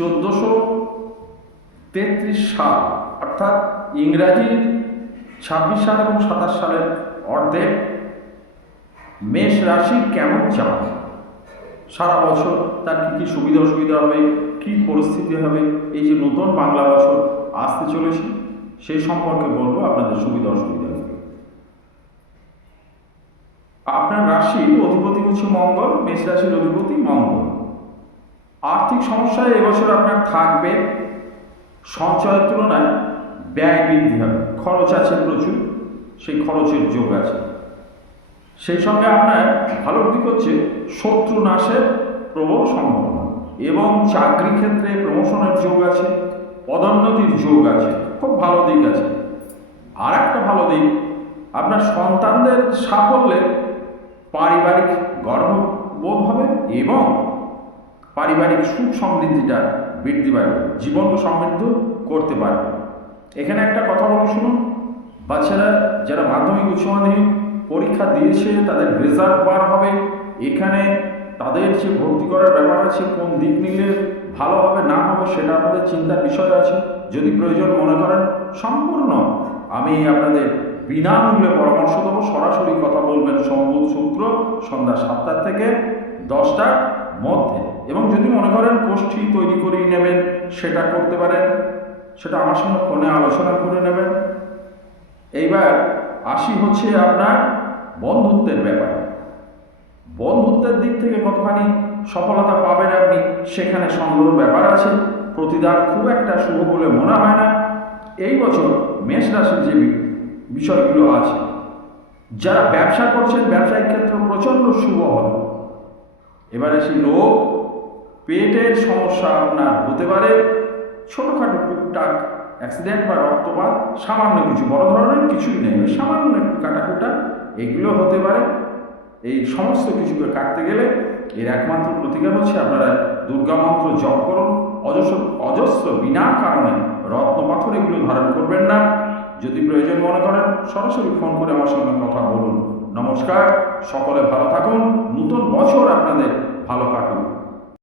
1433 সাল অর্থাৎ ইংরাজির 26 সাল এবং 27 সালের অর্ধেক মেষ রাশি কেমন যাবে, সারা বছর তার কী কী সুবিধা অসুবিধা হবে, কী পরিস্থিতি হবে, এই যে নতুন বাংলা বছর আসতে চলেছে সেই সম্পর্কে বলবো আপনাদের সুবিধা অসুবিধা হবে। আপনার রাশির অধিপতি হচ্ছে মঙ্গল, মেষ রাশির অধিপতি মঙ্গল। আর্থিক সমস্যায় এবছর আপনার থাকবে, সঞ্চয়ের তুলনায় ব্যয় বৃদ্ধি হবে, খরচ আছে প্রচুর, সেই খরচের যোগ আছে। সেই সঙ্গে আপনার ভালো দিক হচ্ছে শত্রু নাশের প্রবল সম্ভাবনা এবং চাকরি ক্ষেত্রে প্রমোশনের যোগ আছে, পদোন্নতির যোগ আছে, খুব ভালো দিক আছে। আর একটা ভালো দিক, আপনার সন্তানদের সাফল্যে পারিবারিক গর্ববোধ হবে এবং পারিবারিক সুখ সমৃদ্ধিটা বৃদ্ধি পাবে, জীবনকে সমৃদ্ধ করতে পারবে। এখানে একটা কথা বলো শুনুন, বাচ্চারা যারা মাধ্যমিক উচ্চ মাধ্যমিক পরীক্ষা দিয়েছে তাদের রেজাল্ট বার হবে, এখানে তাদের যে ভর্তি করার ব্যাপার আছে, কোন দিক নিলে ভালো হবে না হবে সেটা আপনাদের চিন্তার বিষয় আছে। যদি প্রয়োজন মনে করেন সম্পূর্ণ আমি আপনাদের বিনামূল্যে পরামর্শ দেবো, সরাসরি কথা বলবেন সোম বুধ শুক্র সন্ধ্যা 7টা থেকে 10টার মধ্যে। এবং যদি মনে করেন গোষ্ঠী তৈরি করেই নেবেন সেটা করতে পারেন, সেটা আমার সঙ্গে ফোনে আলোচনা করে নেবেন। এইবার আসি হচ্ছে আপনার বন্ধুত্বের ব্যাপারে। বন্ধুত্বের দিক থেকে কতখানি সফলতা পাবেন আপনি, সেখানে সন্দেহের ব্যাপার আছে। প্রতিদান খুব একটা শুভ বলে মনে হয় না। এই বছর মেষ রাশির যে বিষয়গুলো আছে, যারা ব্যবসা করছেন ব্যবসায়িক ক্ষেত্রে প্রচণ্ড শুভ হবে। এবার আসি রোগ, পেটের সমস্যা আপনার হতে পারে, ছোটোখাটো টুকটাক অ্যাক্সিডেন্ট বা রক্তপাত, সামান্য কিছু, বড় ধরনের কিছুই নেই, সামান্য একটু কাটাকুটা এগুলো হতে পারে। এই সমস্ত কিছুকে কাটতে গেলে এর একমাত্র প্রতিকার হচ্ছে আপনারা দুর্গা মন্ত্র জপ করুন, অজস্র বিনা কারণে রত্ন পাথর এগুলো ধারণ করবেন না। যদি প্রয়োজন মনে করেন সরাসরি ফোন করে আমার সঙ্গে কথা বলুন। নমস্কার, সকলে ভালো থাকুন, নতুন বছর আপনাদের ভালো কাটুন।